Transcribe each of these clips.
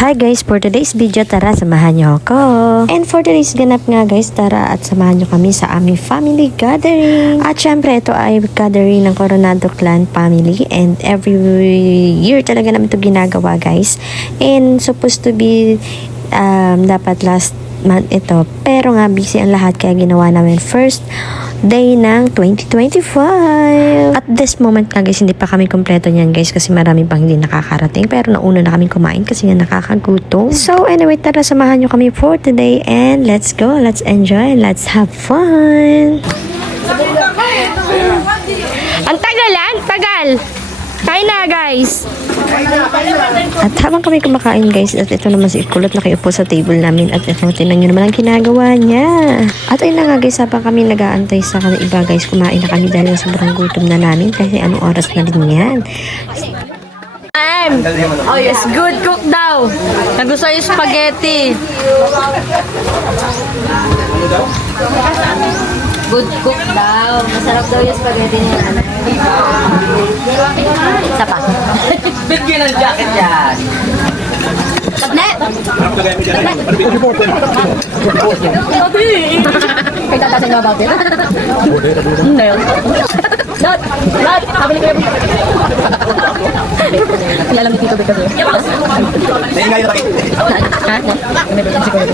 Hi guys, for today's video, tara samahan niyo ako. And for today's ganap nga guys, tara at samahan niyo kami sa aming family gathering. At syempre, ito ay gathering ng Coronado Clan family. And every year talaga namin ito ginagawa guys. And supposed to be, dapat last month ito. Pero nga, busy ang lahat kaya ginawa namin first day ng 2025. At this moment nga guys, hindi pa kami kompleto niyan guys kasi marami pang hindi nakakarating. Pero nauna na kami kumain kasi nga nakakagutom. So anyway, tara samahan nyo kami for today and let's go, let's enjoy, let's have fun. Ang tagalan? Tagal! Kain na guys! At habang kami kumakain guys, at ito naman si Kulot nakiupo sa table namin at ito, tinan nyo naman ang ginagawa niya. At ayun na nga guys, habang kami nag-aantay sa iba guys, kumain na kami dahil sobrang gutom na namin kasi anong oras na din yan. Oh yes, good cook daw! Nagusto yung spaghetti! Good cook daw. Masarap daw yung spaghetti niya. Isa pa. Bigyan ng jacket yan. Tablet! Kaya tatasan nga about it? Hindi. Dot! Dot! Sabi ni Kuya. Kilala mo Tito Beto. Naingay na bakit? Ha? May beto si Kuya.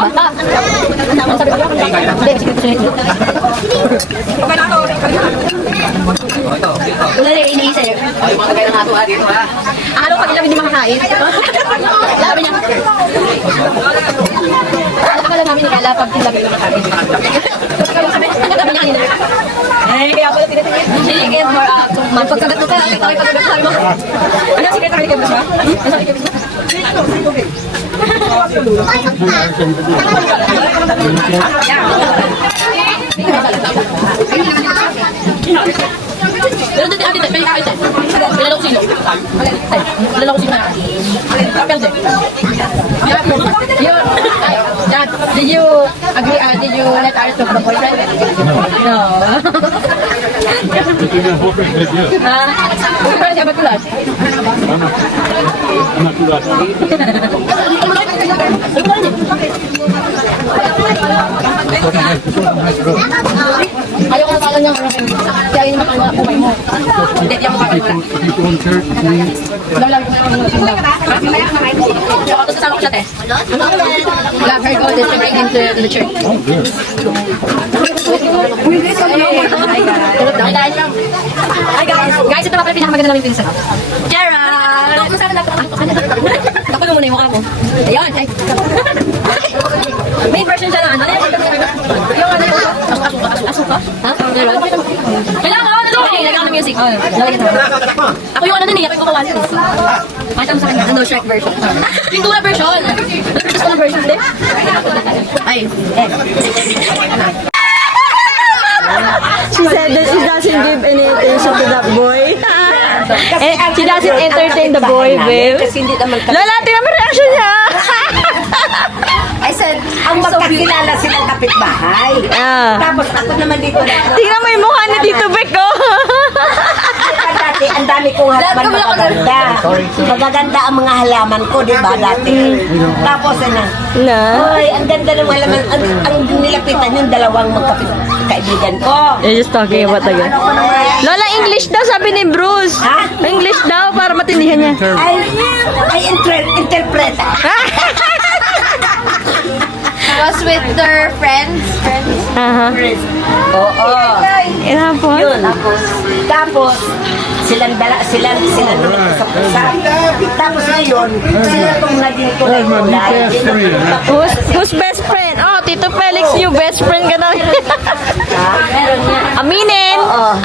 Bata! Hindi, sige. Wala na yung iniisip. Ay, mga tagay ng ato ha dito ha. Ano pag ilang hindi makakain? Labi niya. Alam namin nila pag sila may makakain. Sabi niya kanina. Eh, kaya pala tinatingin. Chicken for magpagkagato ka. Pagkagato tayo mo. Ano ang secret na kayo ba? Ano ang secret pero dito natin tayo kahit tayo. Kilala ko sino. Kilala ko sino na. Kapel din. Did you agree? Did you let Aris talk the boyfriend? No. Pero siya ba tulas? I'm not too loud. Ayaw ko na pala niyang kaya yung mga kumay mo. Hindi, yung mga kumay mo. Lalag ko na tapos kasama ko siya, te. Love her goal is to bring him to the church. Oh, good. Hi guys! Guys, ito pa pala pinakamaganda namin pinsan. Gerald! Ako sana na ako na muna yung mukha ko. Ayun! Main version siya na ano? Yung ano yung asuka? Ha? Gerald? Kailangan ko! Ano? Kailangan ng music. Ako yung ano din eh. Ako yung kawan. Makita mo sa kanya. Ano? Shrek version. Yung Dura version. Gusto ko ng version din. Ay. She said that she doesn't give any attention to that boy. And she doesn't entertain the boy, babe. Kasi hindi naman Lola, tingnan mo reaction niya. I said, ang magkakilala silang kapitbahay. Tapos ako naman dito na. Tingnan mo yung mukha ni Tito Beck, oh. Dati, ang dami kong halaman magaganda. Magaganda ang mga halaman ko, di ba, dati? Tapos, ano, Na? Hoy, ang ganda ng halaman. Ang nilapitan yung dalawang magkaibigan ko. You're just talking about the guy. Lola, English daw, sabi ni Bruce. Ha? English daw, para matindihan niya. I interpret. Was with their friends. Aha. Oo. Tapos? Yun. Tapos, silang usap-usap. Tapos ngayon, sila itong naging kulay. Who's best friend? Oh, Tito Felix, you best friend ka daw. Meron niya. Aminin. Oo.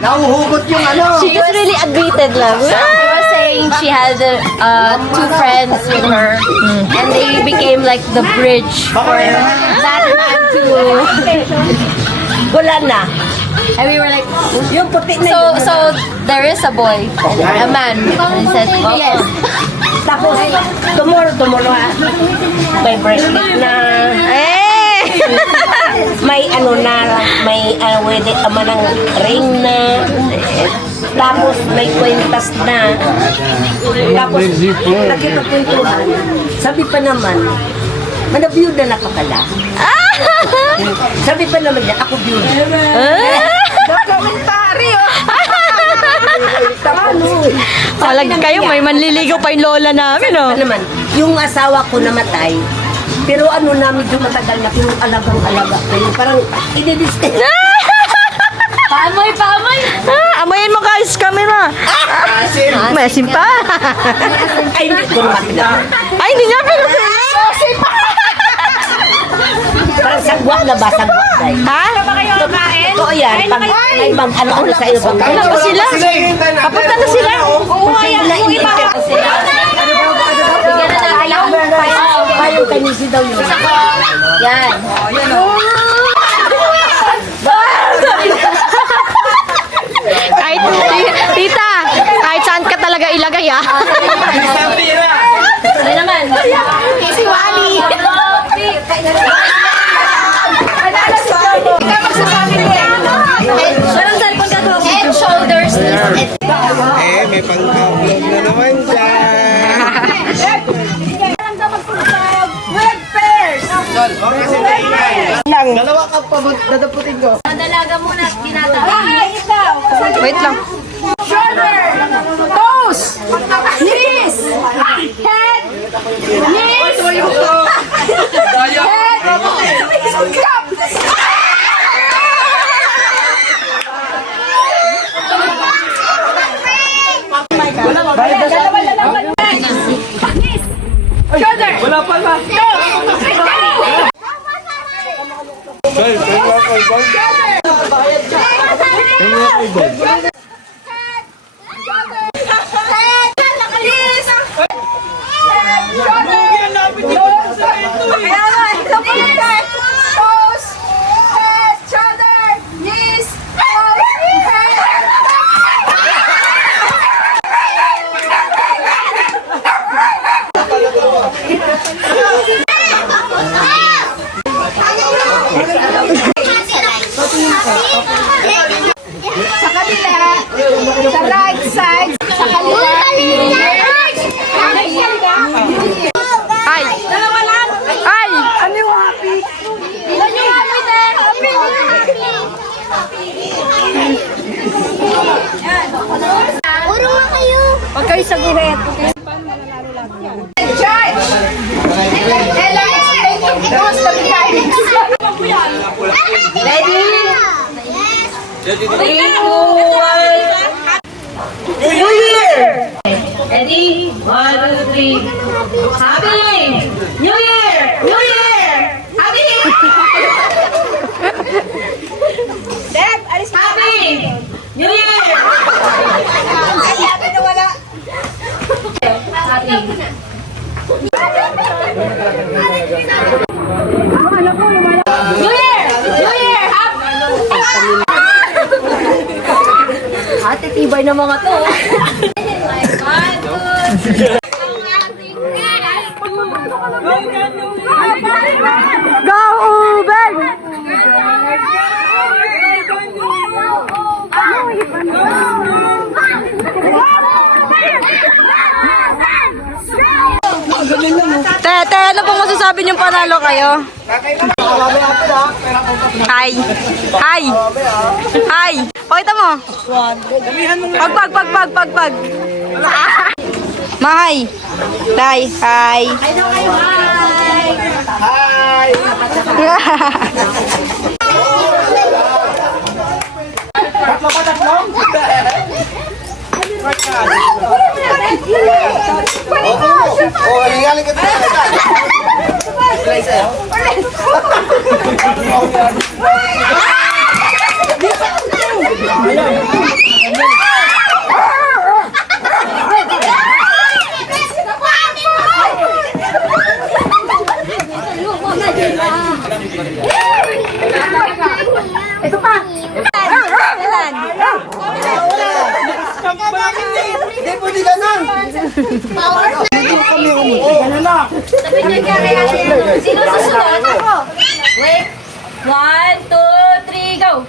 Nahuhugot yung ano. She is really admitted lang. She was saying she had two friends with her, and they became like the bridge for that man to. Wala na. And we were like, Yung puti na so there is a boy, a man, and he said, yes. Tapos, tomorrow ha. May bracelet na. Eh! may ano na, may wedding ng ring na. Tapos may kwentas na. Tapos nakikipagkwentuhan. Sabi pa naman, manabiyuda na ka pala. Sabi pa naman niya, ako biyuda. Dokumentaryo! Talag kayo, may manliligaw pa yung lola namin, oh. Ano naman, yung asawa ko namatay, pero ano na, medyo matagal na, pero alagang-alaga ko. Yung parang, ididiste. Paamoy, paamoy! Amayin mo guys, camera. May asim pa. Ay, hindi ko naman. Ay, hindi niya pero. Parang sagwa na ba? Sagwa na. Ha? Totoo yan. Pag may ano sa iyo. Wala pa sila. Papunta na sila. Bigyan na tayo. Payong kanisi daw yun. Yan. Kahit, tita, kahit saan ka talaga ilagay, ah. Ano naman? Si Wally! Parang cellphone ka to. Head, shoulders, knees, and... May pang-upload na naman dyan. Dalawa ka pa, dadaputin ko. Dalaga muna, tinatawag. Wait lang. Toes! Knees! Head! Knees! Wala pa ba? Sa kabila, sa right side, sa kabila. Ay! Dalawa lang. Ay! Ano yung happy? Ilan yung happy na? Happy. Puro nga kayo. Huwag kayo sa guhit. Charge! Ella, explain it. Because the mechanics. Ready? New Year! Ready? 1, 2, 3. Happy New Year! New Year! Happy! Deb, alis ka. Happy New Year! Ay, happy na wala. Happy. New Year! New Year! Ate, tibay na mga to. Go, Uber! Tete, ano pong masasabi niyong panalo kayo? Hi! Hi! Hi! Pakita mo! Pag! Mahay! Day! Hi! Oh, halika ka talaga. Ito pa. Hindi pwede ganun. Sino susunod? Ako. Wait. 1, 2, 3, go!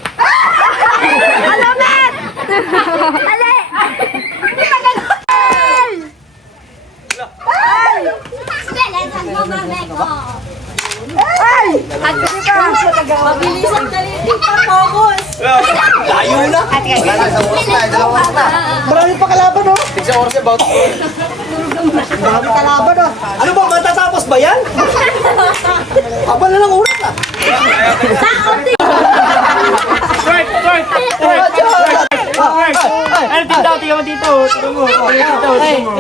Layo na. Wala na, sa oras na. Dalawang oras na. Marami pa kalaban, no? Tigsa oras na, about. Marami kalaban, no? Ano ba, matatapos ba yan? Aba na lang oras na. Ano tito? Tingnan mo dito. Tingnan mo. Tingnan mo.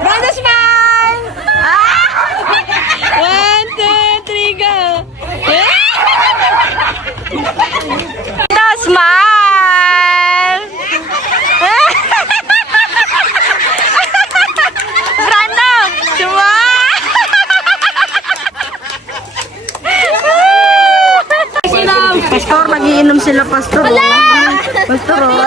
Brother smile! 1, 2, 3, go! The smile! Brando! Smile! Pastor, nagiinom sila, Pastor. Pastor, oh.